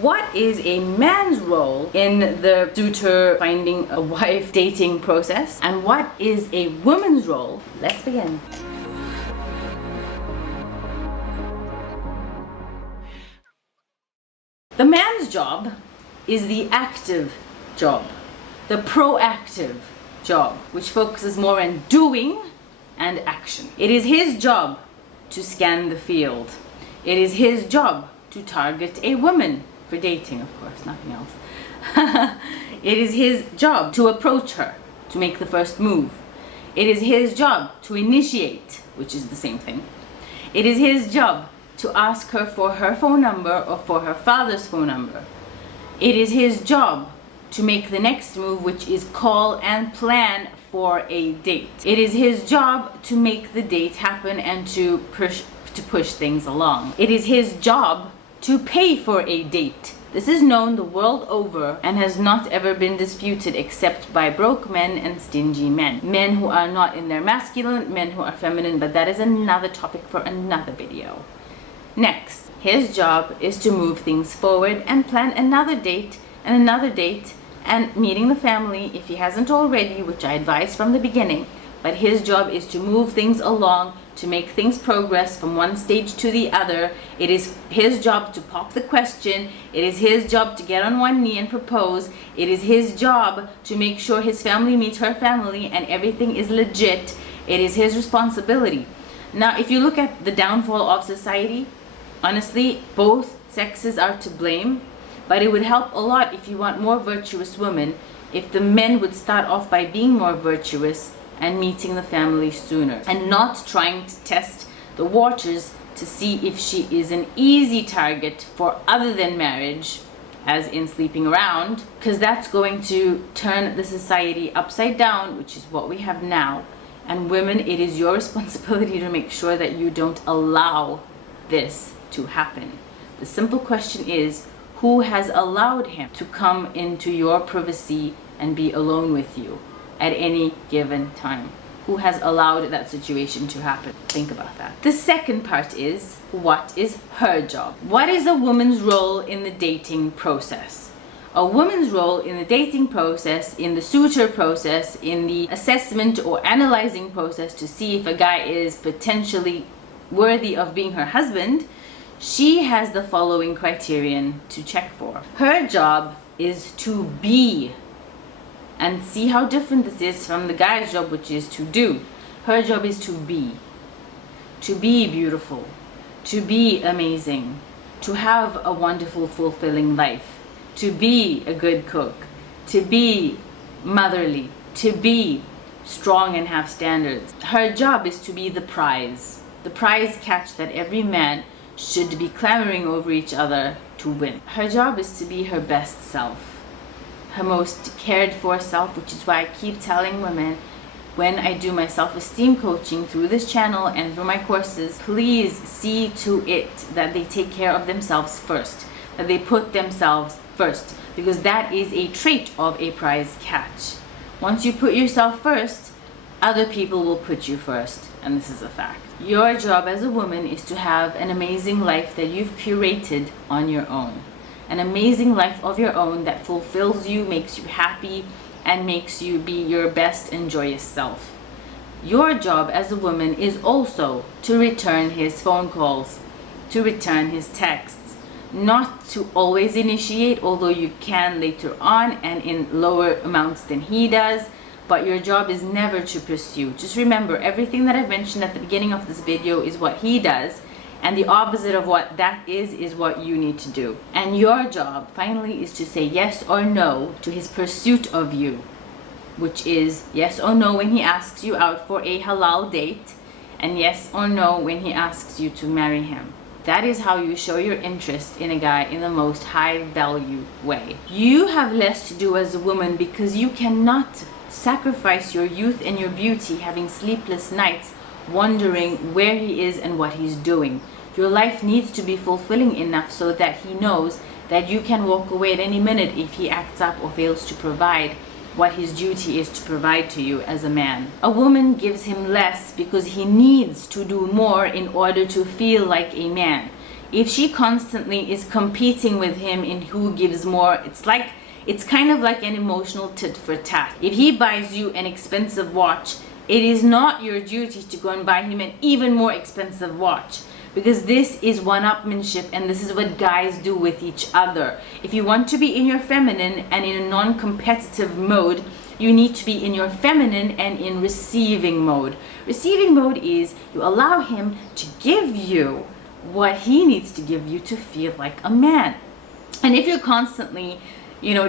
What is a man's role in the suitor finding a wife dating process? And what is a woman's role? Let's begin. The man's job is the active job, the proactive job, which focuses more on doing and action. It is his job to scan the field. It is his job to target a woman for dating, of course, nothing else. It is his job to approach her, to make the first move. It is his job to initiate, which is the same thing. It is his job to ask her for her phone number or for her father's phone number. It is his job to make the next move, which is call and plan for a date. It is his job to make the date happen and to push things along. It is his job to pay for a date. This is known the world over and has not ever been disputed except by broke men and stingy men. Men who are not in their masculine, men who are feminine, but that is another topic for another video. Next, his job is to move things forward and plan another date and meeting the family if he hasn't already, which I advised from the beginning. But his job is to move things along, to make things progress from one stage to the other. It is his job to pop the question. It is his job to get on one knee and propose. It is his job to make sure his family meets her family and everything is legit. It is his responsibility. Now, if you look at the downfall of society, honestly, both sexes are to blame, but it would help a lot if you want more virtuous women, if the men would start off by being more virtuous and meeting the family sooner, and not trying to test the waters to see if she is an easy target for other than marriage, as in sleeping around, because that's going to turn the society upside down, which is what we have now. And women, it is your responsibility to make sure that you don't allow this to happen. The simple question is, who has allowed him to come into your privacy and be alone with you at any given time? Who has allowed that situation to happen? Think about that. The second part is, what is her job? What is a woman's role in the dating process? A woman's role in the dating process, in the suitor process, in the assessment or analyzing process to see if a guy is potentially worthy of being her husband, she has the following criterion to check for. Her job is to be, and see how different this is from the guy's job, which is to do. Her job is to be beautiful, to be amazing, to have a wonderful, fulfilling life, to be a good cook, to be motherly, to be strong and have standards. Her job is to be the prize catch that every man should be clamoring over each other to win. Her job is to be her best self, her most cared for self, which is why I keep telling women when I do my self-esteem coaching through this channel and through my courses, please see to it that they take care of themselves first, that they put themselves first, because that is a trait of a prize catch. Once you put yourself first, other people will put you first, and this is a fact. Your job as a woman is to have an amazing life that you've curated on your own. An amazing life of your own that fulfills you, makes you happy, and makes you be your best and joyous self. Your job as a woman is also to return his phone calls, to return his texts, not to always initiate, although you can later on and in lower amounts than he does. But your job is never to pursue. Just remember, everything that I've mentioned at the beginning of this video is what he does, and the opposite of what that is what you need to do. And your job, finally, is to say yes or no to his pursuit of you, which is yes or no when he asks you out for a halal date, and yes or no when he asks you to marry him. That is how you show your interest in a guy in the most high value way. You have less to do as a woman because you cannot sacrifice your youth and your beauty having sleepless nights wondering where he is and what he's doing. Your life needs to be fulfilling enough so that he knows that you can walk away at any minute if he acts up or fails to provide what his duty is to provide to you as a man. A woman gives him less because he needs to do more in order to feel like a man. If she constantly is competing with him in who gives more, it's kind of like an emotional tit for tat. If he buys you an expensive watch, it is not your duty to go and buy him an even more expensive watch, because this is one-upmanship, and this is what guys do with each other. If you want to be in your feminine and in a non-competitive mode, you need to be in your feminine and in receiving mode. Receiving mode is you allow him to give you what he needs to give you to feel like a man. And if you're constantly,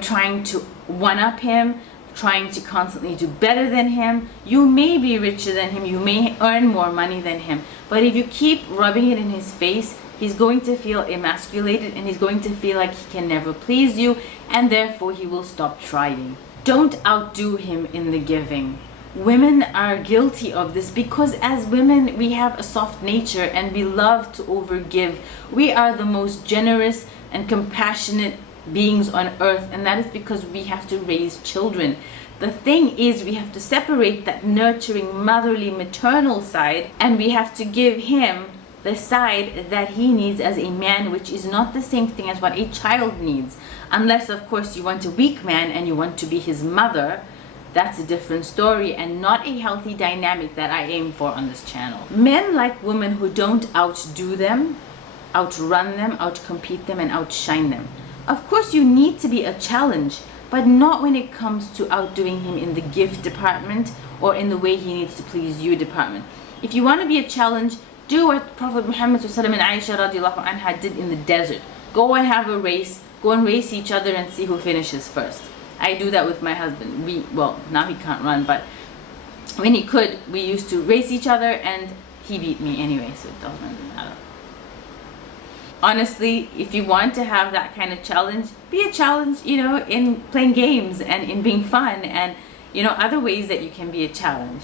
trying to one-up him, trying to constantly do better than him, you may be richer than him, you may earn more money than him, but if you keep rubbing it in his face, he's going to feel emasculated, and he's going to feel like he can never please you, and therefore he will stop trying. Don't outdo him in the giving. Women are guilty of this because as women we have a soft nature and we love to overgive. We are the most generous and compassionate beings on earth, and that is because we have to raise children. The thing is, we have to separate that nurturing, motherly, maternal side, and we have to give him the side that he needs as a man, which is not the same thing as what a child needs. Unless, of course, you want a weak man and you want to be his mother. That's a different story and not a healthy dynamic that I aim for on this channel. Men like women who don't outdo them, outrun them, outcompete them, and outshine them. Of course, you need to be a challenge, but not when it comes to outdoing him in the gift department or in the way he needs to please you department. If you want to be a challenge, do what Prophet Muhammad ﷺ and Aisha radiallahu anha did in the desert. Go and have a race, go and race each other and see who finishes first. I do that with my husband. Now he can't run, but when he could, we used to race each other, and he beat me anyway, so it doesn't matter. Honestly, if you want to have that kind of challenge, be a challenge, in playing games and in being fun and, other ways that you can be a challenge.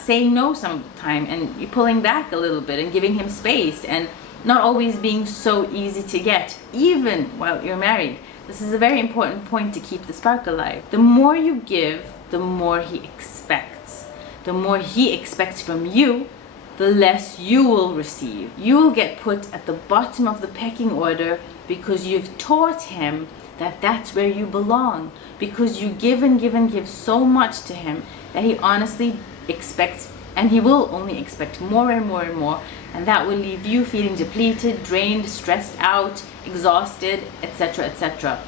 Saying no some of the time and you pulling back a little bit and giving him space and not always being so easy to get, even while you're married. This is a very important point to keep the spark alive. The more you give, the more he expects. The more he expects from you, the less you will receive. You will get put at the bottom of the pecking order because you've taught him that that's where you belong. Because you give and give and give so much to him that he honestly expects, and he will only expect more and more and more, and that will leave you feeling depleted, drained, stressed out, exhausted, etc., etc.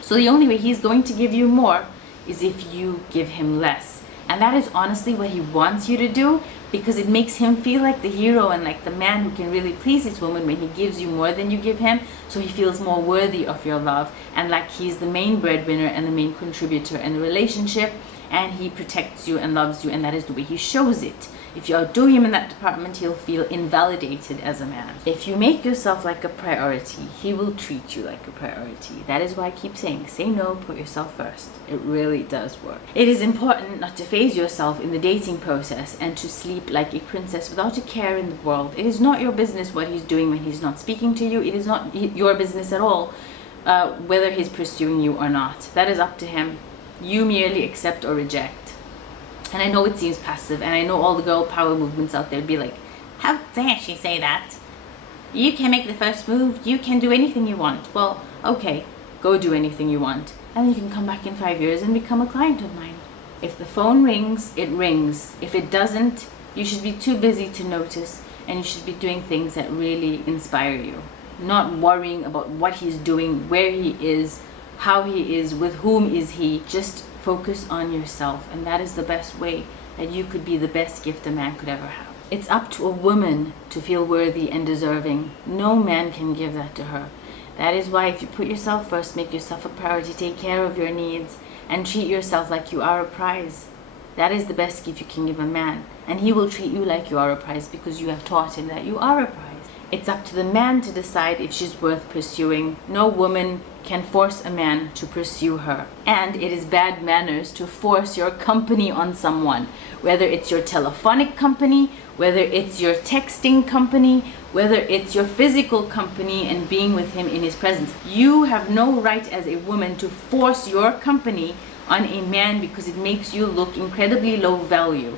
So the only way he's going to give you more is if you give him less. And that is honestly what he wants you to do, because it makes him feel like the hero and like the man who can really please his woman when he gives you more than you give him, so he feels more worthy of your love and like he's the main breadwinner and the main contributor in the relationship, and he protects you and loves you, and that is the way he shows it. If you outdo him in that department, he'll feel invalidated as a man. If you make yourself like a priority, he will treat you like a priority. That is why I keep saying, say no, put yourself first. It really does work. It is important not to phase yourself in the dating process and to sleep like a princess without a care in the world. It is not your business what he's doing when he's not speaking to you. It is not your business at all whether he's pursuing you or not. That is up to him. You merely accept or reject. And I know it seems passive, and I know all the girl power movements out there be like, how dare she say that? You can make the first move, you can do anything you want. Well, okay, go do anything you want. And then you can come back in 5 years and become a client of mine. If the phone rings, it rings. If it doesn't, you should be too busy to notice, and you should be doing things that really inspire you. Not worrying about what he's doing, where he is, how he is, with whom is he. Just focus on yourself, and that is the best way that you could be the best gift a man could ever have. It's up to a woman to feel worthy and deserving. No man can give that to her. That is why if you put yourself first, make yourself a priority, take care of your needs, and treat yourself like you are a prize. That is the best gift you can give a man, and he will treat you like you are a prize because you have taught him that you are a prize. It's up to the man to decide if she's worth pursuing. No woman can force a man to pursue her. And it is bad manners to force your company on someone. Whether it's your telephonic company, whether it's your texting company, whether it's your physical company and being with him in his presence. You have no right as a woman to force your company on a man because it makes you look incredibly low value.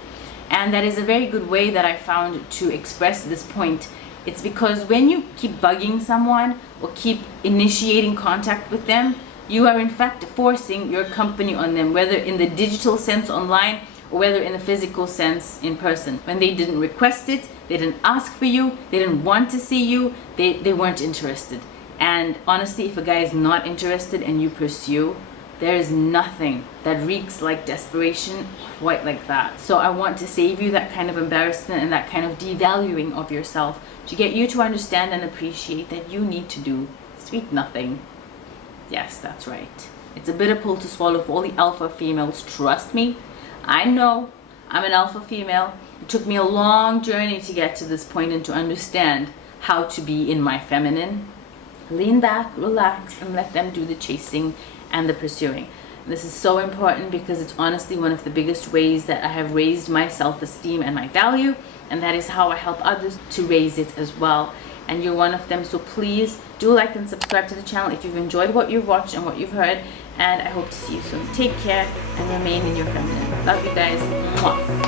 And that is a very good way that I found to express this point It's because when you keep bugging someone or keep initiating contact with them, you are in fact forcing your company on them, whether in the digital sense online or whether in the physical sense in person. When they didn't request it, they didn't ask for you, they didn't want to see you, they weren't interested. And honestly, if a guy is not interested and you pursue, there is nothing that reeks like desperation quite like that. So I want to save you that kind of embarrassment and that kind of devaluing of yourself to get you to understand and appreciate that you need to do sweet nothing. Yes, that's right. It's a bitter pill to swallow for all the alpha females. Trust me, I know I'm an alpha female. It took me a long journey to get to this point and to understand how to be in my feminine. Lean back, relax, and let them do the chasing and the pursuing. This is so important because it's honestly one of the biggest ways that I have raised my self-esteem and my value, and that is how I help others to raise it as well. And you're one of them, so please do like and subscribe to the channel if you've enjoyed what you've watched and what you've heard, and I hope to see you soon. Take care and remain in your feminine. Love you guys. Mwah.